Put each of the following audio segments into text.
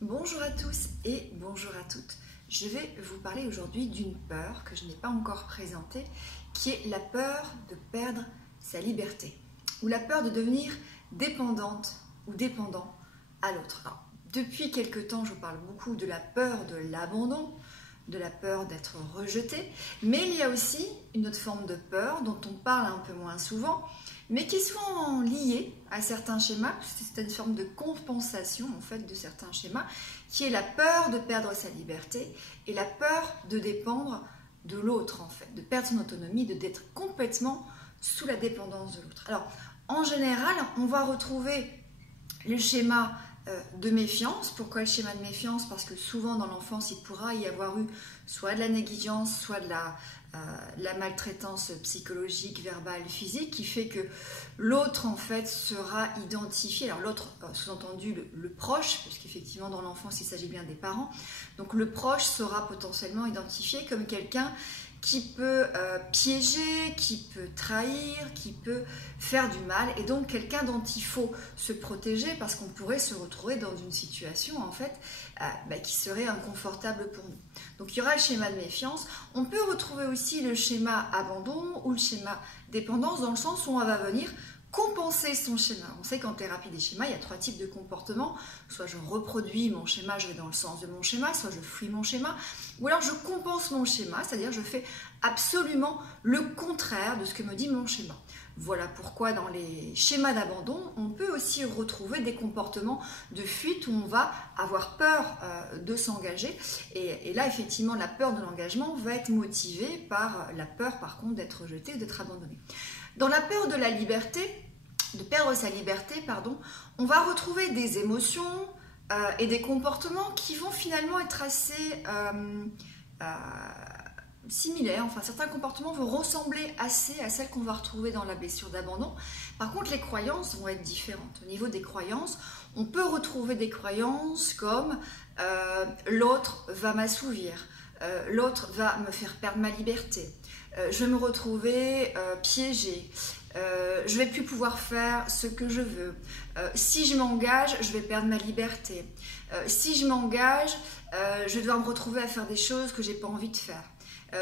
Bonjour à tous et bonjour à toutes. Je vais vous parler aujourd'hui d'une peur que je n'ai pas encore présentée, qui est la peur de perdre sa liberté ou la peur de devenir dépendante ou dépendant à l'autre. Depuis quelque temps, je parle beaucoup de la peur de l'abandon, de la peur d'être rejeté, mais il y a aussi une autre forme de peur dont on parle un peu moins souvent, mais qui est souvent liée à certains schémas. C'est une forme de compensation en fait de certains schémas, qui est la peur de perdre sa liberté et la peur de dépendre de l'autre en fait, de perdre son autonomie, d'être complètement sous la dépendance de l'autre. Alors en général, on va retrouver le schéma de méfiance. Pourquoi le schéma de méfiance? Parce que souvent dans l'enfance, il pourra y avoir eu soit de la négligence, soit de la maltraitance psychologique, verbale, physique, qui fait que l'autre en fait sera identifié. Alors l'autre, sous-entendu le proche, parce qu'effectivement dans l'enfance il s'agit bien des parents, donc le proche sera potentiellement identifié comme quelqu'un qui peut piéger, qui peut trahir, qui peut faire du mal, et donc quelqu'un dont il faut se protéger parce qu'on pourrait se retrouver dans une situation en fait qui serait inconfortable pour nous. Donc il y aura le schéma de méfiance. On peut retrouver aussi le schéma abandon ou le schéma dépendance, dans le sens où on va venir compenser son schéma. On sait qu'en thérapie des schémas, il y a 3 types de comportements. Soit je reproduis mon schéma, je vais dans le sens de mon schéma, soit je fuis mon schéma, ou alors je compense mon schéma, c'est-à-dire je fais absolument le contraire de ce que me dit mon schéma. Voilà pourquoi dans les schémas d'abandon, on peut aussi retrouver des comportements de fuite où on va avoir peur de s'engager. Et là, effectivement, la peur de l'engagement va être motivée par la peur, par contre, d'être rejeté, d'être abandonné. Dans la peur de la liberté, de perdre sa liberté, pardon, on va retrouver des émotions et des comportements qui vont finalement être assez similaires. Enfin, certains comportements vont ressembler assez à celles qu'on va retrouver dans la blessure d'abandon. Par contre, les croyances vont être différentes. Au niveau des croyances, on peut retrouver des croyances comme l'autre va m'assouvir, l'autre va me faire perdre ma liberté, je vais me retrouver piégée, je vais plus pouvoir faire ce que je veux, si je m'engage, je vais perdre ma liberté, si je m'engage, je vais devoir me retrouver à faire des choses que j'ai pas envie de faire.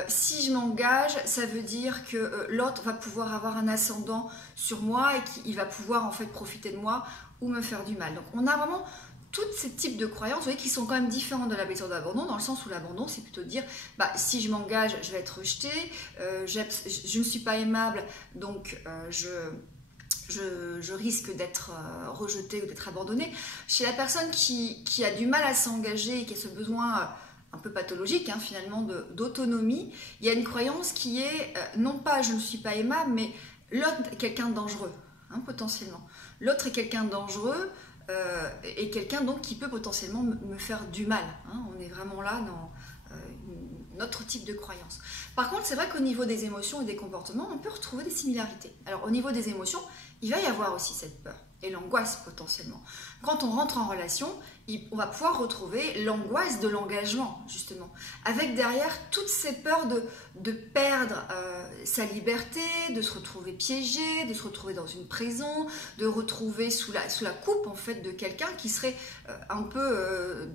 Si je m'engage, ça veut dire que l'autre va pouvoir avoir un ascendant sur moi et qu'il va pouvoir en fait profiter de moi ou me faire du mal. Donc on a vraiment tous ces types de croyances, vous voyez, qui sont quand même différents de la blessure d'abandon, dans le sens où l'abandon, c'est plutôt de dire si je m'engage, je vais être rejeté, je ne suis pas aimable, donc je risque d'être rejeté ou d'être abandonné. Chez la personne qui a du mal à s'engager et qui a ce besoin un peu pathologique finalement d'autonomie, il y a une croyance qui est non pas je ne suis pas aimable, mais l'autre est quelqu'un de dangereux, potentiellement. L'autre est quelqu'un de dangereux, et quelqu'un donc qui peut potentiellement me faire du mal. On est vraiment là dans notre type de croyance. Par contre, c'est vrai qu'au niveau des émotions et des comportements, on peut retrouver des similarités. Alors au niveau des émotions, il va y avoir aussi cette peur et l'angoisse potentiellement. Quand on rentre en relation, on va pouvoir retrouver l'angoisse de l'engagement, justement, avec derrière toutes ces peurs de perdre sa liberté, de se retrouver piégé, de se retrouver dans une prison, de retrouver sous la coupe en fait de quelqu'un qui serait un peu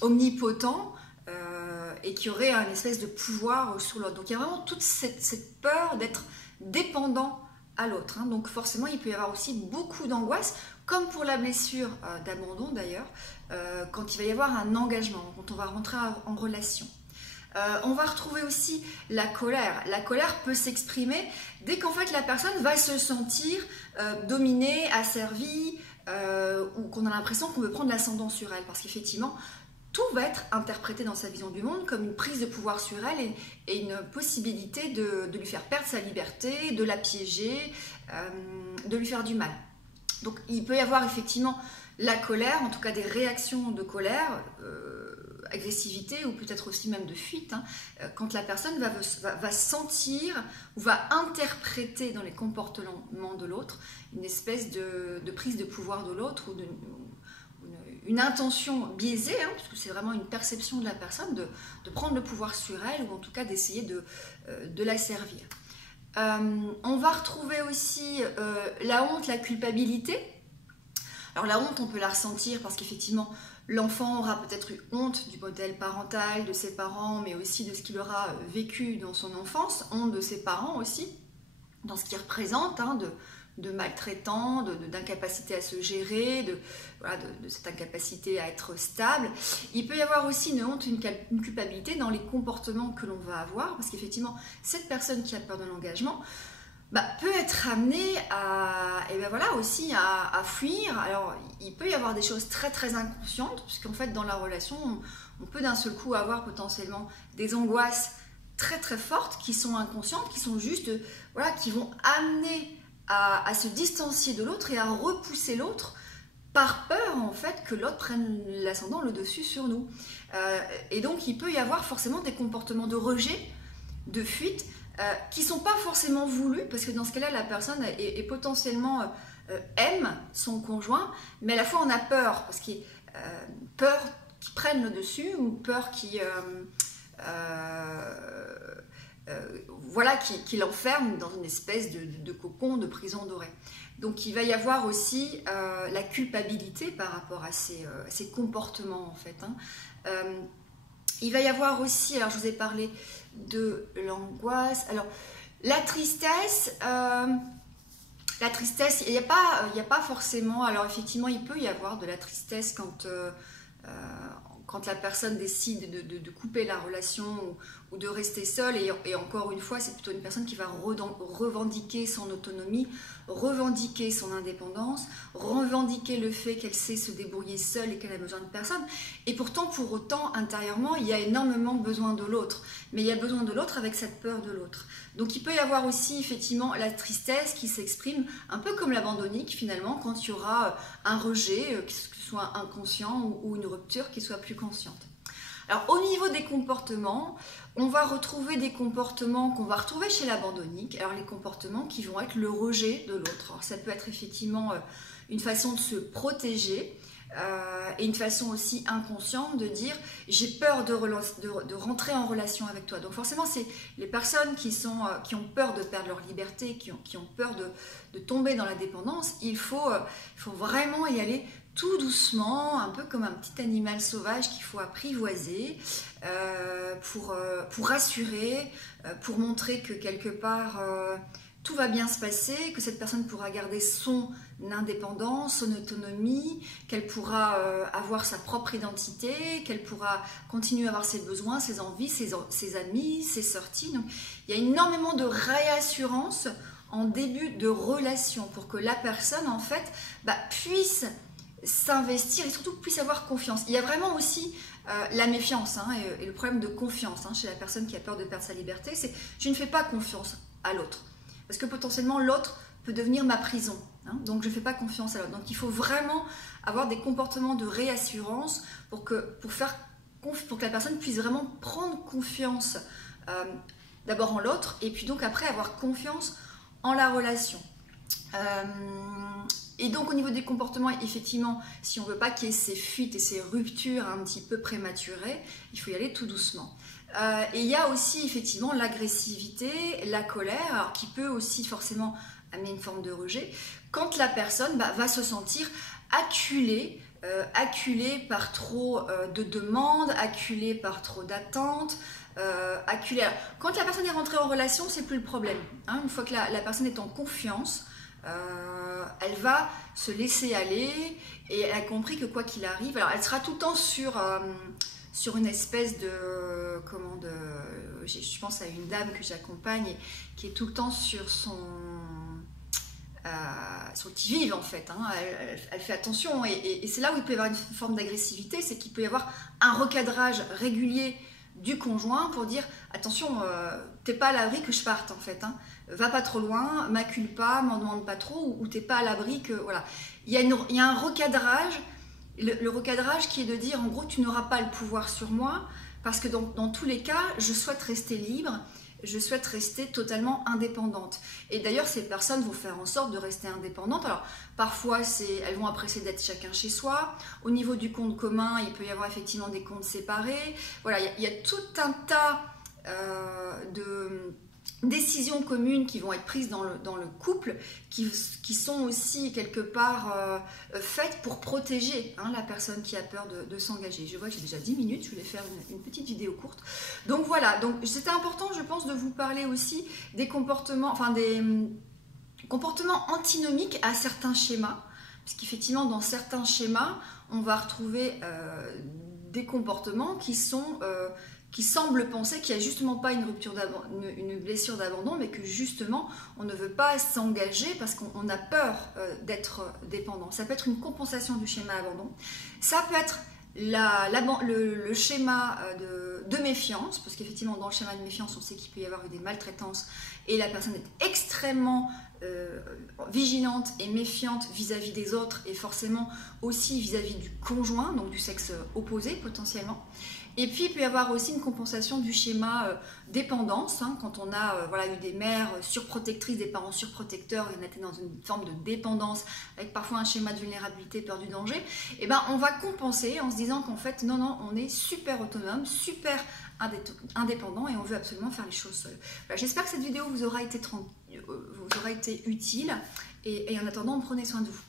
omnipotent et qui aurait un espèce de pouvoir sur l'autre. Donc il y a vraiment toute cette peur d'être dépendant à l'autre. Donc forcément, il peut y avoir aussi beaucoup d'angoisse, comme pour la blessure d'abandon d'ailleurs, quand il va y avoir un engagement, quand on va rentrer en relation. On va retrouver aussi la colère. La colère peut s'exprimer dès qu'en fait la personne va se sentir dominée, asservie, ou qu'on a l'impression qu'on veut prendre l'ascendant sur elle, parce qu'effectivement, tout va être interprété dans sa vision du monde comme une prise de pouvoir sur elle et une possibilité de lui faire perdre sa liberté, de la piéger, de lui faire du mal. Donc il peut y avoir effectivement la colère, en tout cas des réactions de colère, agressivité ou peut-être aussi même de fuite, quand la personne va sentir ou va interpréter dans les comportements de l'autre une espèce de prise de pouvoir de l'autre ou une intention biaisée, parce que c'est vraiment une perception de la personne de prendre le pouvoir sur elle ou en tout cas d'essayer de la servir. On va retrouver aussi la honte, la culpabilité. Alors la honte, on peut la ressentir parce qu'effectivement, l'enfant aura peut-être eu honte du modèle parental, de ses parents, mais aussi de ce qu'il aura vécu dans son enfance, honte de ses parents aussi, dans ce qu'ils représentent, hein, de maltraitant, d'incapacité à se gérer, voilà, de cette incapacité à être stable. Il peut y avoir aussi une honte, une culpabilité dans les comportements que l'on va avoir, parce qu'effectivement, cette personne qui a peur de l'engagement peut être amenée à, et ben voilà, aussi à fuir. Alors, il peut y avoir des choses très très inconscientes, puisqu'en fait, dans la relation, on peut d'un seul coup avoir potentiellement des angoisses très très fortes qui sont inconscientes, qui sont juste, voilà, qui vont amener à se distancier de l'autre et à repousser l'autre par peur en fait que l'autre prenne l'ascendant, le dessus sur nous. Et donc il peut y avoir forcément des comportements de rejet, de fuite, qui ne sont pas forcément voulus, parce que dans ce cas-là, la personne est potentiellement aime son conjoint, mais à la fois on a peur, parce qu'il peur qu'il prenne le dessus, ou peur qu'il voilà, qui l'enferme dans une espèce de cocon, de prison dorée. Donc il va y avoir aussi la culpabilité par rapport à ces comportements en fait. Hein. Il va y avoir aussi, alors je vous ai parlé de l'angoisse, alors la tristesse, il n'y a pas forcément, alors effectivement il peut y avoir de la tristesse quand la personne décide de couper la relation ou de rester seule, et encore une fois, c'est plutôt une personne qui va revendiquer son autonomie, revendiquer son indépendance, revendiquer le fait qu'elle sait se débrouiller seule et qu'elle a besoin de personne. Et pourtant, pour autant, intérieurement, il y a énormément besoin de l'autre. Mais il y a besoin de l'autre avec cette peur de l'autre. Donc il peut y avoir aussi effectivement la tristesse qui s'exprime un peu comme l'abandonnique finalement, quand il y aura un rejet, que ce soit inconscient ou une rupture qui soit plus consciente. Alors au niveau des comportements, on va retrouver des comportements qu'on va retrouver chez l'abandonnique. Alors les comportements qui vont être le rejet de l'autre. Alors ça peut être effectivement une façon de se protéger et une façon aussi inconsciente de dire j'ai peur de rentrer en relation avec toi. Donc forcément c'est les personnes qui ont peur de perdre leur liberté, qui ont peur de tomber dans la dépendance. Il faut vraiment y aller tout doucement, un peu comme un petit animal sauvage qu'il faut apprivoiser pour rassurer, pour montrer que quelque part tout va bien se passer, que cette personne pourra garder son indépendance, son autonomie, qu'elle pourra avoir sa propre identité, qu'elle pourra continuer à avoir ses besoins, ses envies, ses amis, ses sorties. Donc, il y a énormément de réassurance en début de relation pour que la personne en fait puisse s'investir et surtout puisse avoir confiance. Il y a vraiment aussi la méfiance et le problème de confiance chez la personne qui a peur de perdre sa liberté, c'est je ne fais pas confiance à l'autre parce que potentiellement l'autre peut devenir ma prison, donc je ne fais pas confiance à l'autre. Donc il faut vraiment avoir des comportements de réassurance pour que la personne puisse vraiment prendre confiance d'abord en l'autre et puis donc après avoir confiance en la relation. Et donc au niveau des comportements, effectivement, si on ne veut pas qu'il y ait ces fuites et ces ruptures un petit peu prématurées, il faut y aller tout doucement. Et il y a aussi effectivement l'agressivité, la colère, alors qui peut aussi forcément amener une forme de rejet, quand la personne va se sentir acculée par trop de demandes, acculée par trop d'attentes, acculée. Alors, quand la personne est rentrée en relation, c'est plus le problème. Une fois que la personne est en confiance, elle va se laisser aller et elle a compris que quoi qu'il arrive, alors elle sera tout le temps sur une espèce je pense à une dame que j'accompagne et qui est tout le temps sur son qui-vive en fait. Elle fait attention et c'est là où il peut y avoir une forme d'agressivité, c'est qu'il peut y avoir un recadrage régulier du conjoint pour dire attention, t'es pas à l'abri que je parte en fait, va pas trop loin, m'accule pas, m'en demande pas trop, ou t'es pas à l'abri que voilà. Il y a un recadrage, le recadrage qui est de dire en gros tu n'auras pas le pouvoir sur moi parce que dans tous les cas je souhaite rester libre, je souhaite rester totalement indépendante. Et d'ailleurs ces personnes vont faire en sorte de rester indépendantes. Alors parfois elles vont apprécier d'être chacun chez soi. Au niveau du compte commun, il peut y avoir effectivement des comptes séparés. Voilà, il y a tout un tas décisions communes qui vont être prises dans le couple, qui sont aussi quelque part faites pour protéger la personne qui a peur de s'engager. Je vois que j'ai déjà 10 minutes, je voulais faire une petite vidéo courte. Donc voilà, donc c'était important, je pense, de vous parler aussi des comportements, enfin des comportements antinomiques à certains schémas, puisqu'effectivement dans certains schémas, on va retrouver des comportements qui semblent penser qu'il n'y a justement pas une rupture une blessure d'abandon, mais que justement on ne veut pas s'engager parce qu'on a peur d'être dépendant. Ça peut être une compensation du schéma abandon, ça peut être le schéma de méfiance, parce qu'effectivement dans le schéma de méfiance on sait qu'il peut y avoir eu des maltraitances et la personne est extrêmement vigilante et méfiante vis-à-vis des autres et forcément aussi vis-à-vis du conjoint, donc du sexe opposé potentiellement. Et puis il peut y avoir aussi une compensation du schéma dépendance, quand on a eu des mères surprotectrices, des parents surprotecteurs, et on était dans une forme de dépendance avec parfois un schéma de vulnérabilité, peur du danger, et ben on va compenser en se disant qu'en fait non, on est super autonome, super indépendant et on veut absolument faire les choses seul. Voilà, j'espère que cette vidéo vous aura été utile et en attendant, prenez soin de vous.